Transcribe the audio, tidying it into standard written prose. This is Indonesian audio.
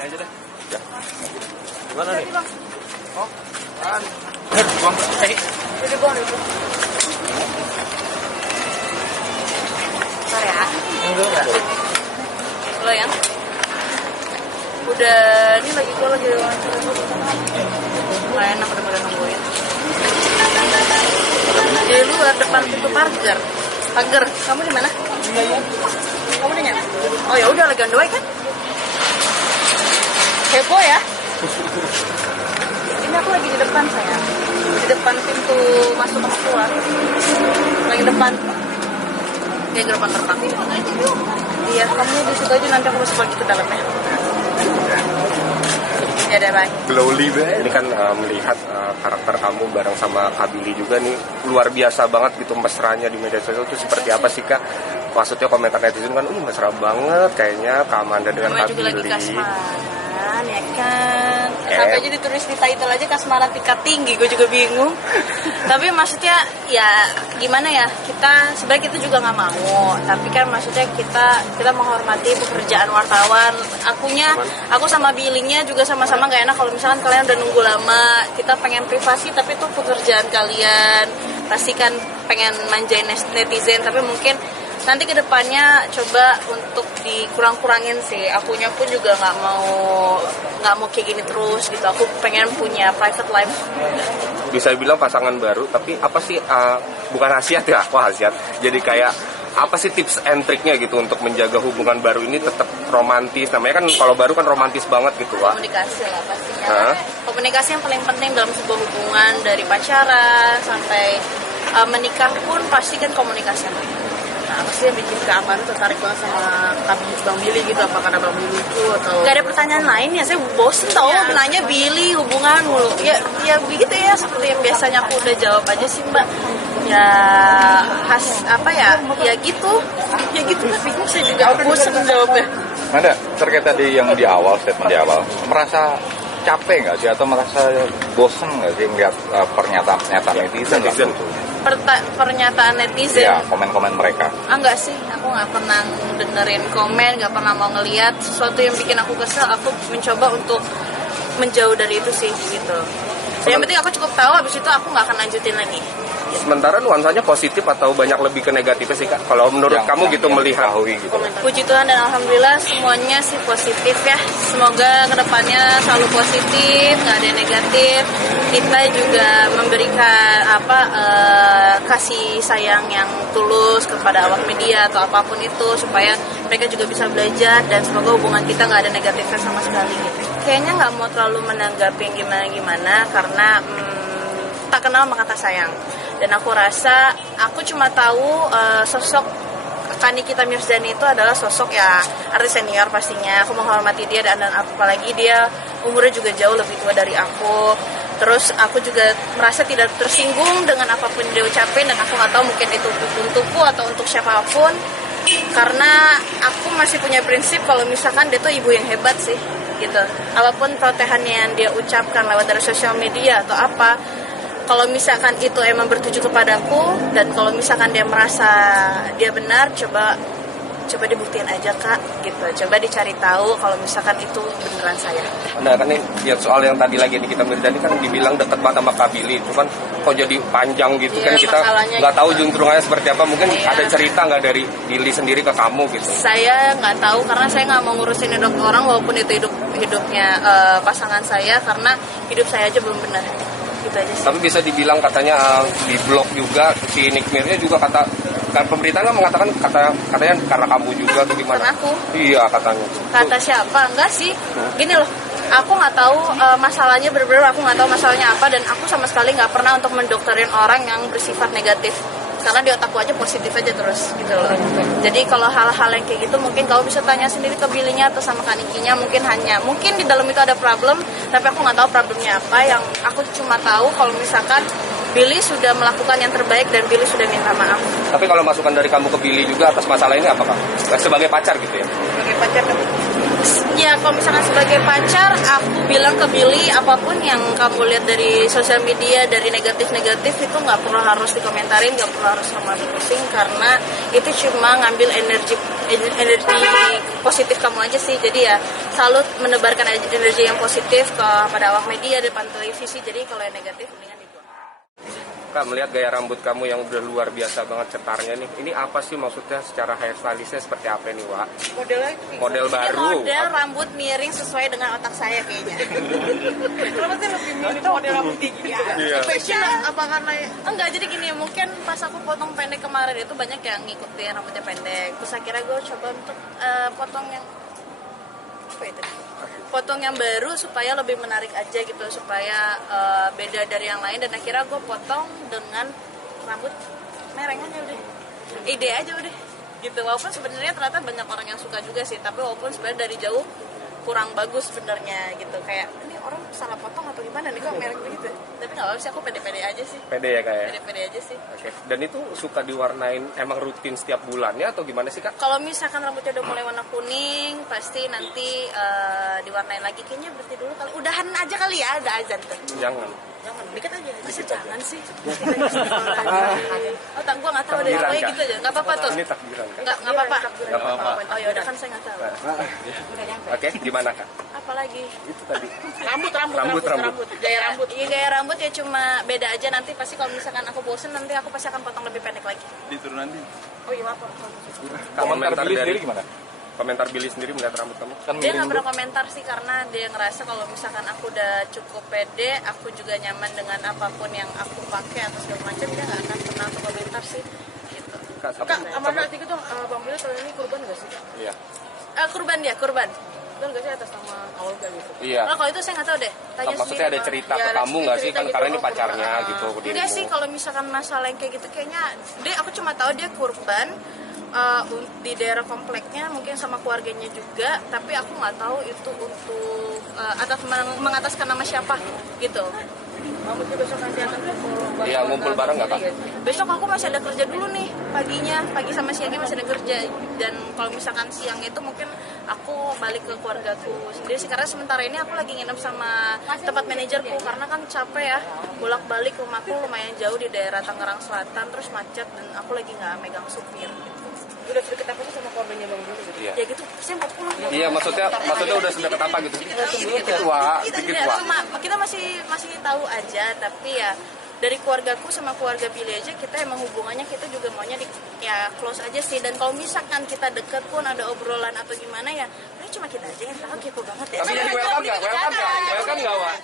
Ini aja deh. Ya. Gimana nih? Bang. Oh, kan. Buang. Jadi buang dulu. Bentar ya. Enggak. Lo yang udah ini lagi gue lagi wawancara dulu. Nggak enak udah pada nungguin. Di luar depan pintu pagar. Pagar. Kamu di mana? Kamu di mana? Oh ya udah lagi on the way kan? Heboh ya? Ini aku lagi di depan sayang. Di depan pintu masuk sama keluar. Lagi depan. Kayak gerbang terbang. Iya, kamu di situ aja, nanti aku masuk lagi ke dalamnya. Ya deh, bye. Glowly banget. Ini kan melihat karakter kamu bareng sama Kak Billy juga nih luar biasa banget gitu mesranya di media sosial itu seperti apa sih Kak? Maksudnya komentar netizen kan, mesra banget kayaknya Kak Amanda dengan Namanya Kak juga lagi Billy. kasmaran, ya kan? Sampai aja ditulis di title aja kasmaran tingkat tinggi, gue juga bingung. Tapi maksudnya ya gimana ya? Sebenarnya kita juga nggak mau. Tapi kan maksudnya kita menghormati pekerjaan wartawan. Aku sama Billy-nya juga sama-sama nggak enak kalau misalkan kalian udah nunggu lama. Kita pengen privasi, tapi itu pekerjaan kalian. Pasti kan pengen manjain netizen, tapi mungkin nanti kedepannya coba untuk dikurang-kurangin sih. Akunya pun juga nggak mau kayak gini terus gitu. Aku pengen punya private life. Bisa bilang pasangan baru, tapi apa sih bukan khasiat ya? Wah, khasiat. Jadi kayak apa sih tips and triknya gitu untuk menjaga hubungan baru ini tetap romantis? Namanya kan kalau baru kan romantis banget gitu, Wak. Komunikasi lah pastinya. Komunikasi yang paling penting dalam sebuah hubungan, dari pacaran sampai menikah pun pasti kan komunikasi yang penting. Nah, pasti yang bikin Kak Amanda tertarik banget sama Bang Billy gitu, apa karena Bang Billy lucu atau... Gak ada pertanyaan lain ya, saya bosen tau nanya Billy hubungan mulu. Ya begitu ya, seperti yang biasanya aku udah jawab aja sih Mbak. Ya gitu bingung saya juga, aku bosen jawabnya. Ada terkait tadi yang di awal, statement di awal, merasa capek nggak sih atau merasa bosen nggak sih ngeliat pernyataan netizen lah gitu? Pernyataan netizen? Ya, komen-komen mereka. Enggak sih, aku nggak pernah dengerin komen, nggak pernah mau ngelihat sesuatu yang bikin aku kesel. Aku mencoba untuk menjauh dari itu sih gitu. Yang penting aku cukup tahu, habis itu aku nggak akan lanjutin lagi. Sementara nuansanya positif atau banyak lebih ke negatifnya sih Kak? Kalau menurut kamu gitu melihat? Gitu. Puji Tuhan dan Alhamdulillah semuanya sih positif ya. Semoga kedepannya selalu positif, nggak ada yang negatif. Kita juga memberikan kasih sayang yang tulus kepada awak media atau apapun itu, supaya mereka juga bisa belajar, dan semoga hubungan kita nggak ada negatifnya sama sekali gitu. Kayaknya nggak mau terlalu menanggapi yang gimana-gimana karena tak kenal maka tak sayang. Dan aku rasa aku cuma tahu sosok Kak Nikita Mirzani itu adalah sosok ya artis senior pastinya. Aku menghormati dia, dan apalagi dia umurnya juga jauh lebih tua dari aku. Terus aku juga merasa tidak tersinggung dengan apapun dia ucapin, dan aku nggak tahu mungkin itu untukku atau untuk siapapun. Karena aku masih punya prinsip kalau misalkan dia tuh ibu yang hebat sih gitu. Apapun protehannya yang dia ucapkan lewat dari sosial media atau apa, kalau misalkan itu emang bertuju kepadaku, dan kalau misalkan dia merasa dia benar, coba dibuktiin aja Kak gitu. Coba dicari tahu kalau misalkan itu beneran saya. Nah kan nih ya, soal yang tadi lagi Nikita Mirzani kan dibilang deket banget sama Kak Billy, itu kan kok jadi panjang gitu kan, kita nggak tahu juntrungannya seperti apa. Mungkin ada cerita nggak dari Billy sendiri ke kamu gitu? Saya nggak tahu karena saya nggak mau ngurusin hidup orang, walaupun itu hidupnya pasangan saya, karena hidup saya aja belum benar. Gitu aja sih. Tapi bisa dibilang katanya di blog juga si Nick Mirnya juga kan pemberitaan kan mengatakan katanya karena kamu juga tuh gimana? Karena aku? Iya katanya. Kata siapa? Enggak sih. Gini loh, aku nggak tahu masalahnya benar-benar, aku nggak tahu masalahnya apa, dan aku sama sekali nggak pernah untuk mendokterin orang yang bersifat negatif. Karena di otakku aja positif aja terus gitu loh. Jadi kalau hal-hal yang kayak gitu mungkin kamu bisa tanya sendiri ke Billy-nya atau sama Kak Nikinya. Mungkin di dalam itu ada problem, tapi aku nggak tahu problemnya apa. Yang aku cuma tahu kalau misalkan Billy sudah melakukan yang terbaik dan Billy sudah minta maaf. Tapi kalau masukan dari kamu ke Billy juga atas masalah ini apa Kak? Sebagai pacar gitu ya? Sebagai pacar, ya ya kalau misalkan sebagai pacar, aku bilang ke Billy apapun yang kamu lihat dari sosial media, dari negatif-negatif itu nggak perlu harus dikomentarin, nggak perlu harus kamu pusing, karena itu cuma ngambil energi positif kamu aja sih. Jadi ya selalu menebarkan energi yang positif kepada awak media, depan televisi. Jadi kalau yang negatif mendingan dibuang. Kak, melihat gaya rambut kamu yang udah luar biasa banget cetarnya nih, ini apa sih maksudnya secara hairstylistnya seperti apa nih, Wak? Model Ini baru. model rambut miring sesuai dengan otak saya kayaknya. Rambutnya lebih mirip model rambut gigi ya. Iya. Fashion apa karena Enggak, jadi gini, mungkin pas aku potong pendek kemarin itu banyak yang ngikutin rambutnya pendek. Terus akhirnya gue coba untuk potong yang apa itu? Potong yang baru supaya lebih menarik aja gitu, supaya beda dari yang lain, dan akhirnya gue potong dengan rambut mereng aja udah. Ide aja udah. Gitu. Walaupun sebenarnya ternyata banyak orang yang suka juga sih, tapi walaupun sebenarnya dari jauh kurang bagus sebenarnya gitu, kayak ini orang salah potong atau gimana nih kok merek begitu, tapi nggak apa-apa sih, aku pede-pede aja sih, Pede ya, Kak ya? pede-pede aja sih. Oke. Dan itu suka diwarnain emang rutin setiap bulannya atau gimana sih, Kak? Kalau misalkan rambutnya udah mulai warna kuning, pasti nanti diwarnain lagi, kayaknya berarti dulu kali, udahan aja kali ya, ada azan tuh. Jangan. Jangan, dikit aja. Masa jangan sih? Oh, tak, gua nggak tahu deh, Takbiran, pokoknya Kak. gitu aja, nggak apa-apa tuh. Ini takbiran, Kak. Nggak apa-apa. Nggak apa-apa. Oh ya udah, kan saya nggak tahu. Oke, gimana, Kak? Apalagi? Itu tadi. rambut. Gaya rambut. Iya, gaya rambut ya cuma beda aja, nanti pasti kalau misalkan aku bosen nanti aku pasti akan potong lebih pendek lagi. Oh iya apa? Komentar Billy sendiri gimana? Komentar Billy sendiri melihat rambut kamu? Kan Dia nggak miring pernah komentar sih, karena dia ngerasa kalau misalkan aku udah cukup pede, aku juga nyaman dengan apapun yang aku pakai atau segala macam, dia nggak akan pernah komentar sih. Gitu. Kak, Kak, amanah tiga dong, Bang Billy tahun ini kurban nggak sih? Iya. Kurban dia, kurban. Kurban nggak sih atas nama Olga gitu? Iya. Kalau itu saya nggak tahu deh. Tanya Maksudnya sendiri ada sama- cerita Ya, ke ada kamu nggak sih? cerita Kan gitu. karena ini pacarnya gitu ke Enggak sih, dirimu. kalau misalkan masalah yang kayak gitu kayaknya dia, aku cuma tahu dia kurban di daerah kompleknya, mungkin sama keluarganya juga, tapi aku nggak tahu itu untuk mengataskan nama siapa gitu. Rambutnya besok nanti akan Iya, ngumpul bareng nggak, Kak? Besok aku masih ada kerja dulu nih paginya, pagi sama siangnya masih ada kerja, dan kalau misalkan siang itu mungkin aku balik ke keluargaku sendiri sih, karena sementara ini aku lagi nginep sama tempat manajerku karena kan capek ya, bolak-balik rumahku lumayan jauh di daerah Tangerang Selatan, terus macet, dan aku lagi nggak megang supir. udah sedekat apa sih sama korbannya Bang Billy gitu? Iya. Ya gitu, saya mau pulang. Iya, maksudnya udah sedekat apa gitu? Dikit, Wak. Dikit, Wak. Cuma kita masih tahu aja, tapi ya dari keluargaku sama keluarga Billy aja, kita emang hubungannya kita juga maunya ya close aja sih. Dan kalau misalkan kita deket pun ada obrolan atau gimana ya, ini cuma kita aja yang tahu, kepo banget ya. Tapi jadi welcome nggak? Welcome nggak, Wak?